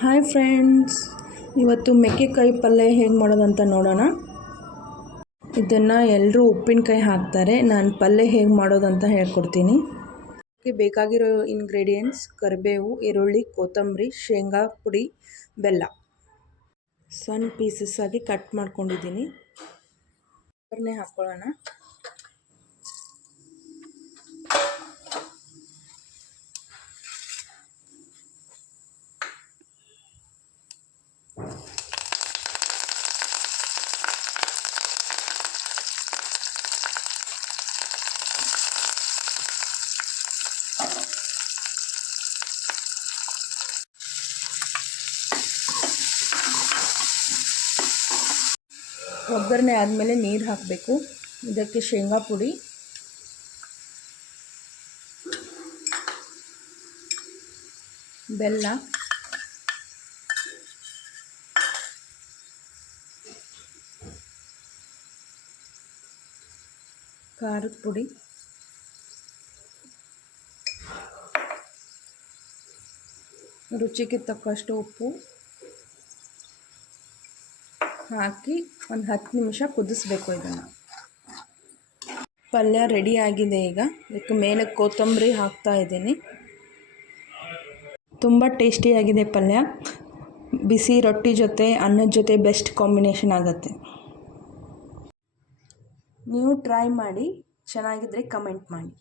Hi friends, ಇವತ್ತು ಮೆಕ್ಕೆಕಾಯಿ ಪಲ್ಯ ಹೇಗೆ ಮಾಡೋದಂತ ನೋಡೋಣ. ಇದನ್ನು ಎಲ್ಲರೂ ಉಪ್ಪಿನಕಾಯಿ ಹಾಕ್ತಾರೆ. ನಾನು ಪಲ್ಯ ಹೇಗೆ ಮಾಡೋದಂತ ಹೇಳ್ಕೊಡ್ತೀನಿ. ಇದಕ್ಕೆ ಬೇಕಾಗಿರೋ ಇಂಗ್ರೀಡಿಯೆಂಟ್ಸ್: ಕರಿಬೇವು, ಈರುಳ್ಳಿ, ಕೊತ್ತಂಬರಿ, ಶೇಂಗಾ ಪುಡಿ, ಬೆಲ್ಲ. ಸಣ್ಣ ಪೀಸಸ್ ಆಗಿ ಕಟ್ ಮಾಡ್ಕೊಂಡಿದ್ದೀನಿ. ಒಗ್ಗರಣೆ ಹಾಕ್ಕೊಳ್ಳೋಣ. ಒಗ್ಗರಣೆ ಆದಮೇಲೆ ನೀರು ಹಾಕಬೇಕು. ಇದಕ್ಕೆ ಶೇಂಗಾ ಪುಡಿ, ಬೆಲ್ಲ, ಖಾರದ ಪುಡಿ, ರುಚಿಗೆ ತಕ್ಕಷ್ಟು ಉಪ್ಪು ಹಾಕಿ ಒಂದು 10 ನಿಮಿಷ ಕುದಿಸ್ಬೇಕು. ಇದನ್ನು ಪಲ್ಯ ರೆಡಿ ಆಗಿದೆ. ಈಗ ಇದಕ್ಕೆ ಮೇಲೆ ಕೊತ್ತಂಬರಿ ಹಾಕ್ತಾ ಇದ್ದೀನಿ. ತುಂಬ ಟೇಸ್ಟಿಯಾಗಿದೆ ಪಲ್ಯ. ಬಿಸಿ ರೊಟ್ಟಿ ಜೊತೆ, ಅನ್ನದ ಜೊತೆ ಬೆಸ್ಟ್ ಕಾಂಬಿನೇಷನ್ ಆಗುತ್ತೆ. ನೀವು ಟ್ರೈ ಮಾಡಿ, ಚೆನ್ನಾಗಿದ್ದರೆ ಕಮೆಂಟ್ ಮಾಡಿ.